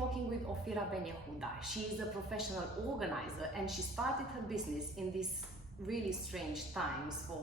talking with Ofira Ben Yehuda. She is a professional organizer and she started her business in these really strange times for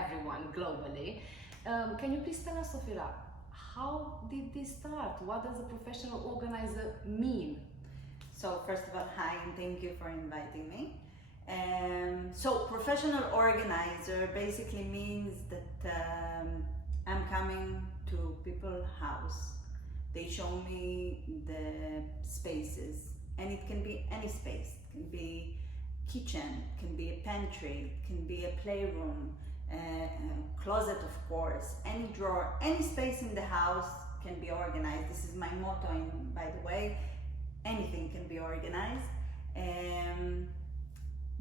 everyone globally. Can you please tell us, Ofira, how did this start? What does a professional organizer mean? So first of all, hi, and thank you for inviting me. So professional organizer basically means that I'm coming to people's house. They show me the spaces, and it can be any space. It can be kitchen, it can be a pantry, it can be a playroom, a closet, of course, any drawer, any space in the house can be organized. This is my motto, and by the way, anything can be organized.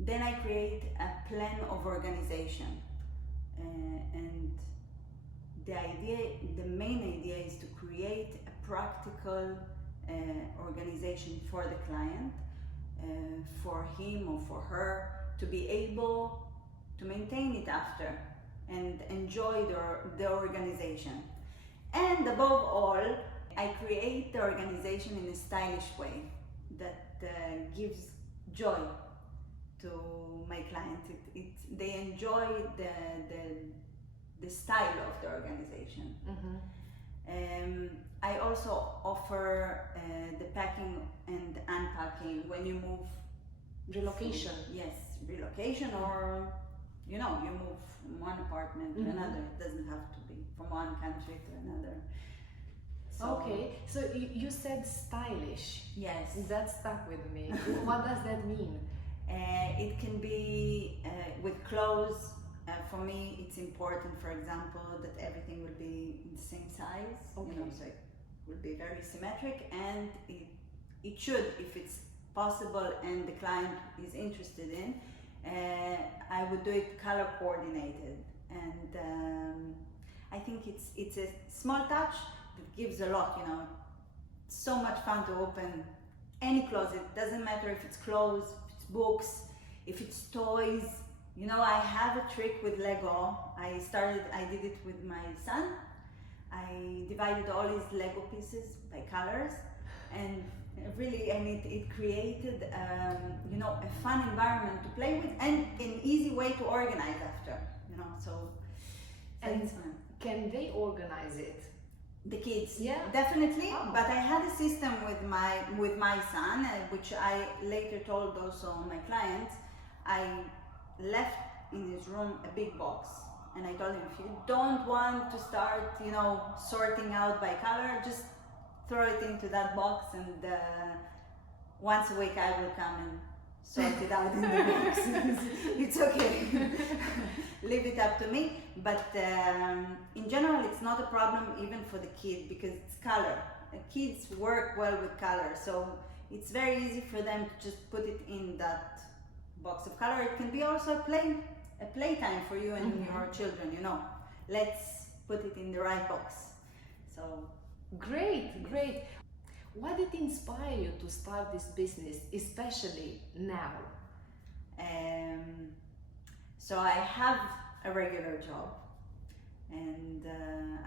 Then I create a plan of organization, and the main idea is to create a practical organization for the client, for him or for her to be able to maintain it after and enjoy the organization. And above all, I create the organization in a stylish way that gives joy to my clients. They enjoy the style of the organization. I also offer the packing and unpacking when you move. Relocation. Yes, relocation, or you move from one apartment to another. It doesn't have to be from one country to another. So, okay, so you said stylish. Yes. That stuck with me. What does that mean? It can be with clothes. For me, it's important, for example, that everything will be in the same size. Okay. So it will be very symmetric, and it should, if it's possible and the client is interested in, I would do it color coordinated. And I think it's a small touch that gives a lot. So much fun to open any closet. Doesn't matter if it's clothes, if it's books, if it's toys. I have a trick with Lego. I did it with my son. I divided all his Lego pieces by colors, and it created a fun environment to play with and an easy way to organize after. So it's fun. Can they organize it? The kids, yeah, definitely. Oh. But I had a system with my son, which I later told also my clients. I left in his room a big box, and I told him, if you don't want to start, sorting out by color, just throw it into that box, and once a week I will come and sort it out in the box. It's okay. Leave it up to me. But in general, it's not a problem even for the kid, because it's color. Kids work well with color, so it's very easy for them to just put it in that box of color. It can be also a playtime for you and your children. Let's put it in the right box. So great. What did inspire you to start this business, especially now? So I have a regular job, and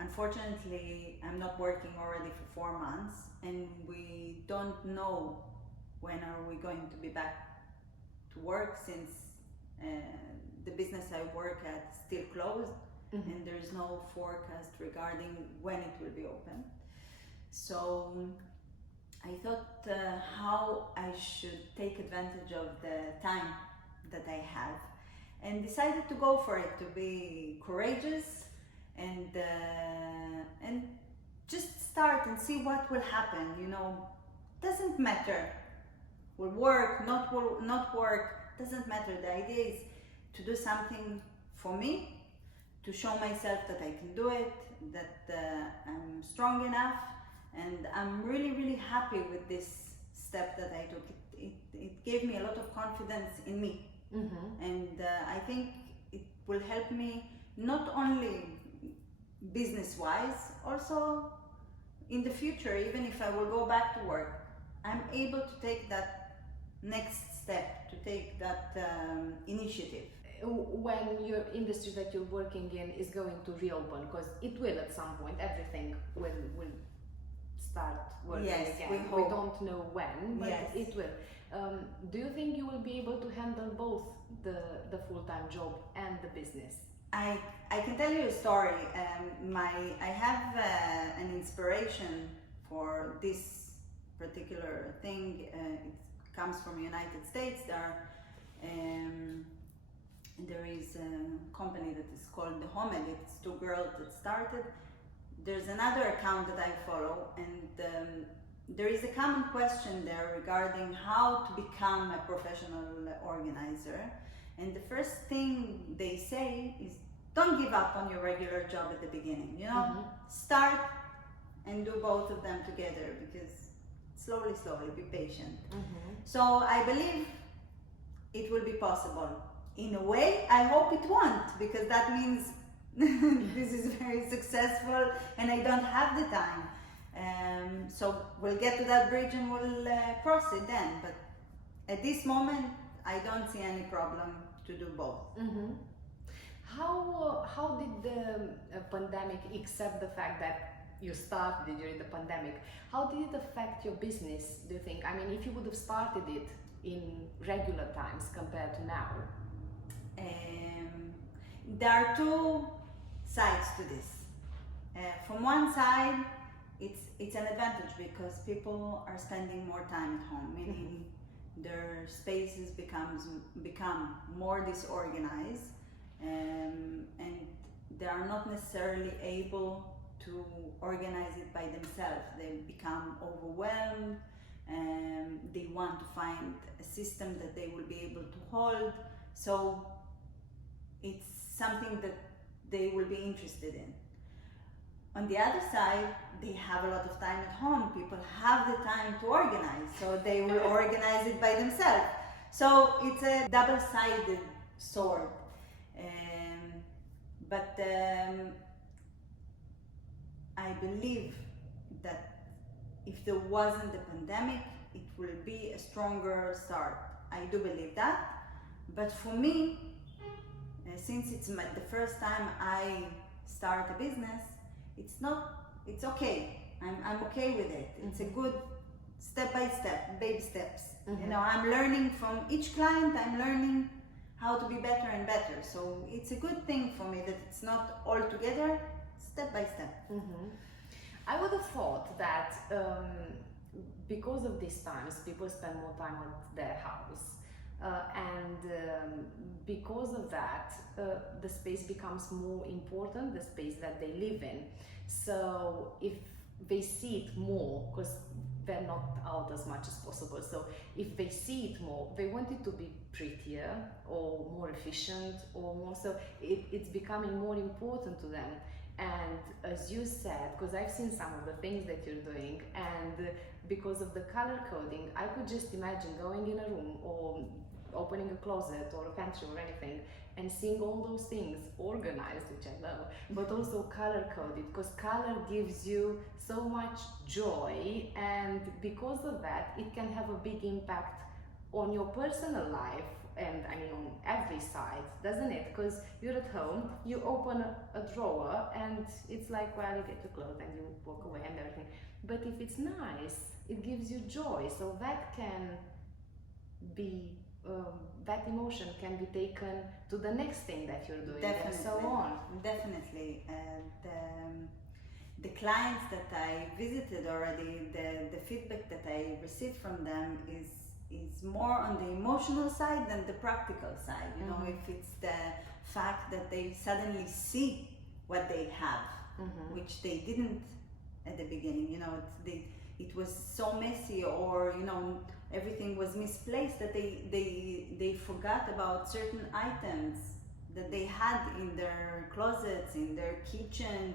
unfortunately I'm not working already for 4 months, and we don't know when are we going to be back to work, since the business I work at is still closed, and there is no forecast regarding when it will be open. So I thought how I should take advantage of the time that I have, and decided to go for it, to be courageous and just start and see what will happen. Doesn't matter, will work, not work, doesn't matter. The idea is to do something for me, to show myself that I can do it, that I'm strong enough, and I'm really happy with this step that I took. It gave me a lot of confidence in me, and I think it will help me not only business-wise, also in the future. Even if I will go back to work, I'm able to take that next step, to take that initiative. When your industry that you're working in is going to reopen, because it will at some point, everything will start working Yes, again. we We hope. don't know when, but Yes. it will. Do you think you will be able to handle both the full-time job and the business? I can tell you a story. I have an inspiration for this particular thing. It comes from the United States. There is a company that is called The Home Edit. It's two girls that started. There's another account that I follow, and there is a common question there regarding how to become a professional organizer. And the first thing they say is, don't give up on your regular job at the beginning. Start and do both of them together, because slowly, be patient. So I believe it will be possible. In a way, I hope it won't, because that means this is very successful and I don't have the time. So we'll get to that bridge and we'll cross it then. But at this moment, I don't see any problem to do both. How did the pandemic, except the fact that you started it during the pandemic, how did it affect your business, do you think? I mean, if you would have started it in regular times compared to now? There are two sides to this. From one side, it's an advantage because people are spending more time at home, meaning their spaces become more disorganized, and they are not necessarily able to organize it by themselves. They become overwhelmed, and they want to find a system that they will be able to hold. So it's something that they will be interested in. On the other side, they have a lot of time at home. People have the time to organize, so they will organize it by themselves. So it's a double-sided sword. But I believe that if there wasn't the pandemic, it will be a stronger start. I do believe that. But for me, since it's the first time I start a business, it's okay. I'm okay with it. It's a good step by step, baby steps. I'm learning from each client. I'm learning how to be better and better. So it's a good thing for me that it's not all together, step by step. I would have thought that because of these times, people spend more time at their house. And because of that, the space becomes more important, the space that they live in. So if they see it more, because they're not out as much as possible, so if they see it more, they want it to be prettier or more efficient or more, so it's becoming more important to them. And as you said, because I've seen some of the things that you're doing, and because of the color coding, I could just imagine going in a room or opening a closet or a pantry or anything and seeing all those things organized, which I love, but also color coded, because color gives you so much joy, and because of that it can have a big impact on your personal life, and I mean on every side, doesn't it? Because you're at home, you open a drawer and it's like, well, you get your clothes and you walk away and everything, but if it's nice, it gives you joy, so that can be that emotion can be taken to the next thing that you're doing. Definitely. And so on. Definitely. The clients that I visited already, the feedback that I received from them is more on the emotional side than the practical side. If it's the fact that they suddenly see what they have, which they didn't at the beginning. It was so messy, or everything was misplaced that they forgot about certain items that they had in their closets, in their kitchen.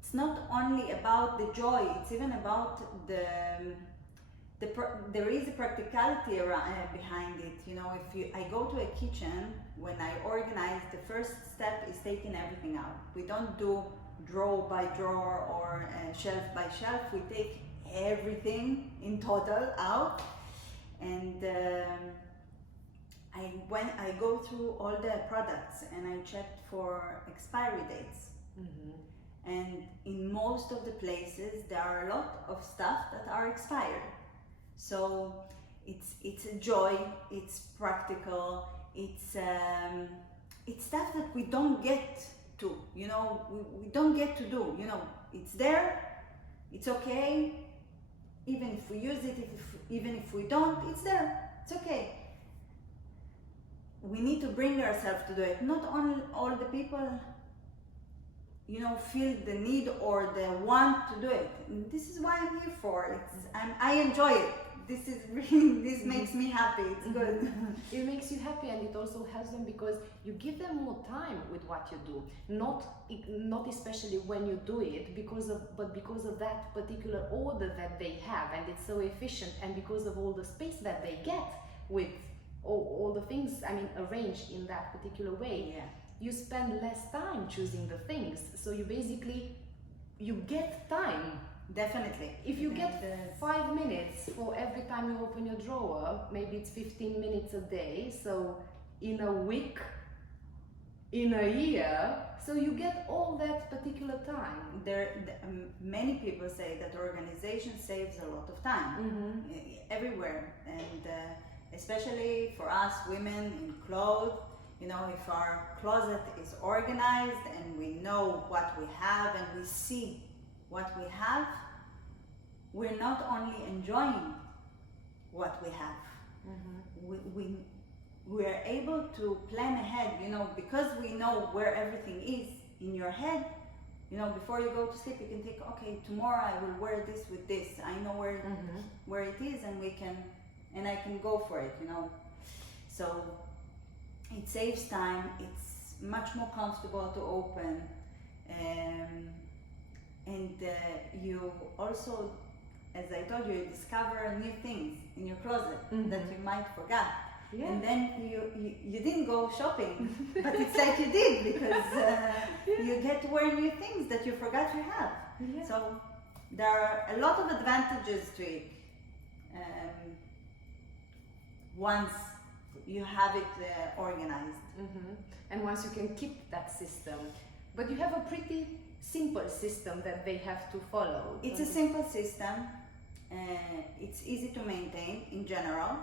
It's not only about the joy, it's even about there is a practicality behind it. If I go to a kitchen, when I organize, the first step is taking everything out. We don't do drawer by drawer or shelf by shelf. We take everything in total out, and I go through all the products and I checked for expiry dates. and in most of the places there are a lot of stuff that are expired. So it's a joy, it's practical, it's stuff that we don't get to, we don't get to do, it's there, it's okay, even if we use it, even if we don't, it's there, it's okay. We need to bring ourselves to do it. Not only all the people, feel the need or the want to do it. And this is why I'm here for. I enjoy it. This makes me happy. It's good. It makes you happy, and it also helps them because you give them more time with what you do. Not especially when you do it, but because of that particular order that they have, and it's so efficient, and because of all the space that they get with all the things, arranged in that particular way. Yeah. You spend less time choosing the things, so you get time. Definitely. If you get 5 minutes for every time you open your drawer, maybe it's 15 minutes a day, so in a week, in a year, so you get all that particular time. Many people say that organization saves a lot of time everywhere, and especially for us women in clothes. If our closet is organized and we know what we have and we see what we have, we're not only enjoying what we have, we're able to plan ahead, because we know where everything is in your head. Before you go to sleep, you can think, okay, tomorrow I will wear this with this. I know where it is, and I can go for it, So it saves time. It's much more comfortable to open, and you also, as I told you, discover new things in your closet that you might forget. Yeah. And then you didn't go shopping, but it's like you did, because you get to wear new things that you forgot you have. Yeah. So there are a lot of advantages to it once you have it organized. And once you can keep that system. But you have a pretty simple system that they have to follow. It's a simple system. It's easy to maintain in general.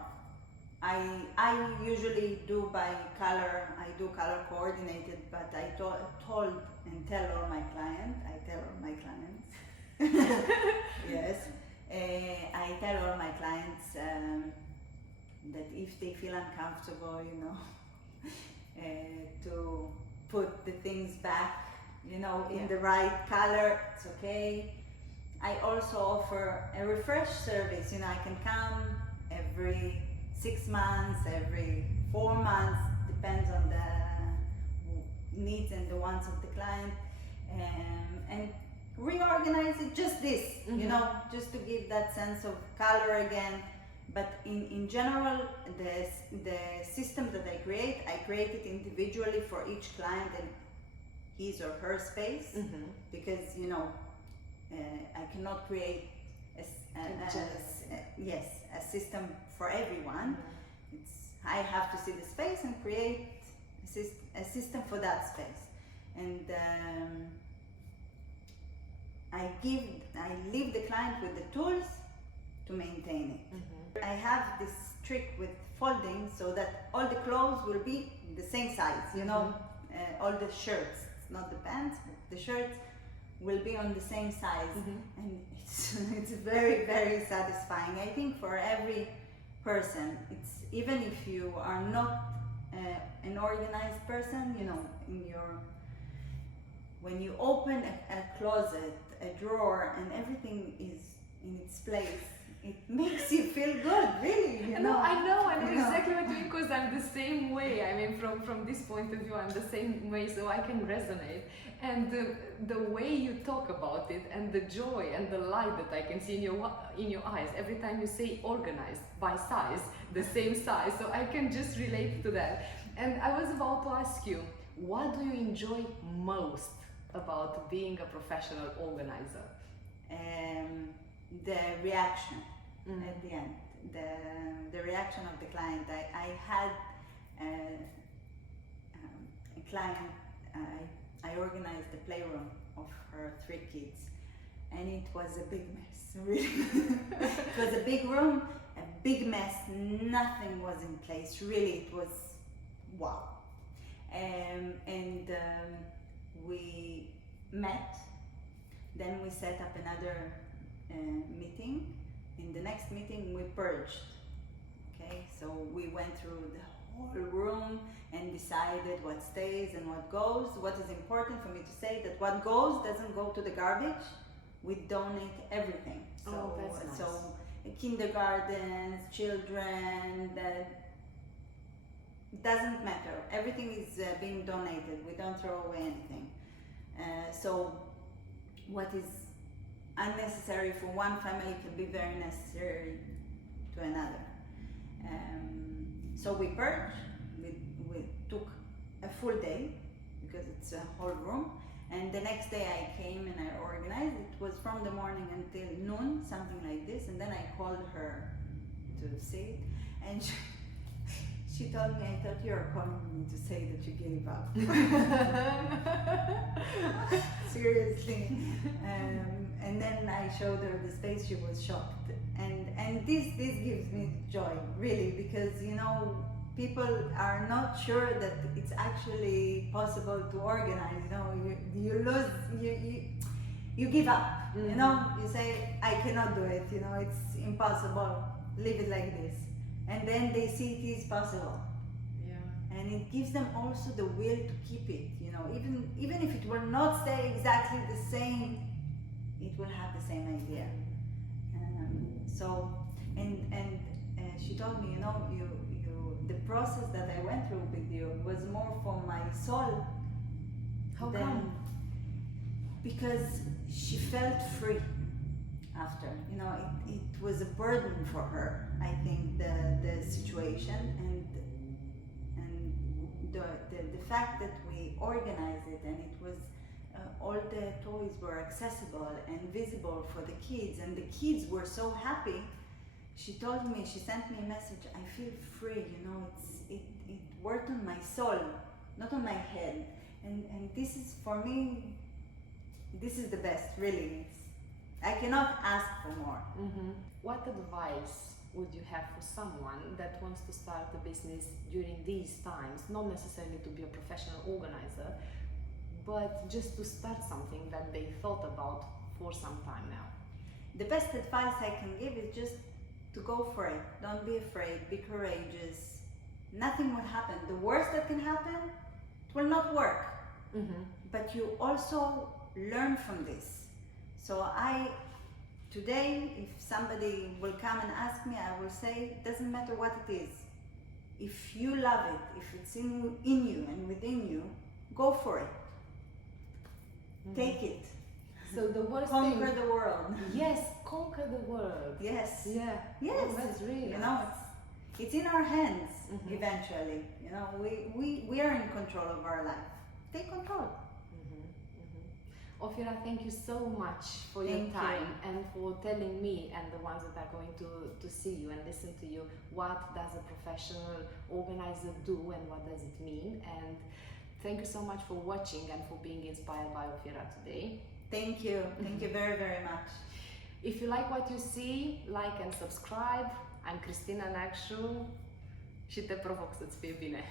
I usually do by color. I do color coordinated, but I told and tell all my clients. Yes. I tell all my clients that if they feel uncomfortable, to put the things back, in the right color, it's okay. I also offer a refresh service. I can come every 6 months, every 4 months, depends on the needs and the wants of the client, and reorganize it just just to give that sense of color again. But in general, the system that I create it individually for each client and his or her space, because I cannot create a system for everyone. I have to see the space and create a system for that space, and I leave the client with the tools to maintain it. I have this trick with folding so that all the clothes will be the same size, all the shirts, it's not the pants, but the shirts will be on the same size, and it's very, very satisfying. I think for every person, it's even if you are not an organized person, when you open a closet, a drawer, and everything is in its place, it makes you feel good, really. I know exactly what you mean, because I'm the same way. From this point of view, I'm the same way, so I can resonate. And the way you talk about it, and the joy and the light that I can see in your eyes every time you say organized by size, the same size, so I can just relate to that. And I was about to ask you, what do you enjoy most about being a professional organizer? The reaction at the end, the reaction of the client. I had a client. I organized the playroom of her 3 kids, and it was a big mess. Really, it was a big room, a big mess. Nothing was in place. Really, it was wow. We met. Then we set up another meeting. In the next meeting, we purged. Okay, so we went through the whole room and decided what stays and what goes. What is important for me to say that what goes doesn't go to the garbage. We donate everything. So, that's nice. So kindergartens, children, that doesn't matter. Everything is being donated. We don't throw away anything. So what is unnecessary for one family can be very necessary to another. So we purged. We took a full day because it's a whole room. And the next day I came and I organized. It was from the morning until noon, something like this. And then I called her to see it. And she told me, I thought you were calling me to say that you gave up. Seriously. And then I showed her the space. She was shocked. And this gives me joy, really, because, you know, people are not sure that it's actually possible to organize. You know, you lose, you give up. Mm-hmm. You know, you say, I cannot do it. You know, it's impossible. Leave it like this. And then they see it is possible. Yeah. And it gives them also the will to keep it. You know, even if it will not stay exactly the same, it will have the same idea. So, and she told me, you know, the process that I went through with you was more for my soul. How come? Because she felt free after. You know, it was a burden for her, I think, the situation and the fact that we organized it, and it was all the toys were accessible and visible for the kids, and the kids were so happy. She told me, she sent me a message, I feel free, you know, it worked on my soul, not on my head. And this is, for me, this is the best, really. I cannot ask for more. Mm-hmm. What advice would you have for someone that wants to start a business during these times, not necessarily to be a professional organizer, but just to start something that they thought about for some time now? The best advice I can give is just to go for it. Don't be afraid, be courageous. Nothing will happen. The worst that can happen, it will not work. Mm-hmm. But you also learn from this. So today, if somebody will come and ask me, I will say, it doesn't matter what it is. If you love it, if it's in you and within you, go for it. Mm-hmm. Take it. So the worst Conquer thing, the world. yes, conquer the world. Yes. Yeah. Yes. Oh, that's really You nice. know, it's in our hands. Mhm. Eventually. You know, we are in control of our life. Take control. Ofira, thank you so much for your Thank time you. and for telling me and the ones that are going to see you and listen to you, what does a professional organizer do and what does it mean. And thank you so much for watching and for being inspired by Ofira today. Thank you. Thank you very, very much. If you like what you see, like and subscribe. I'm Cristina Nacșu și te provoc să-ți fie bine.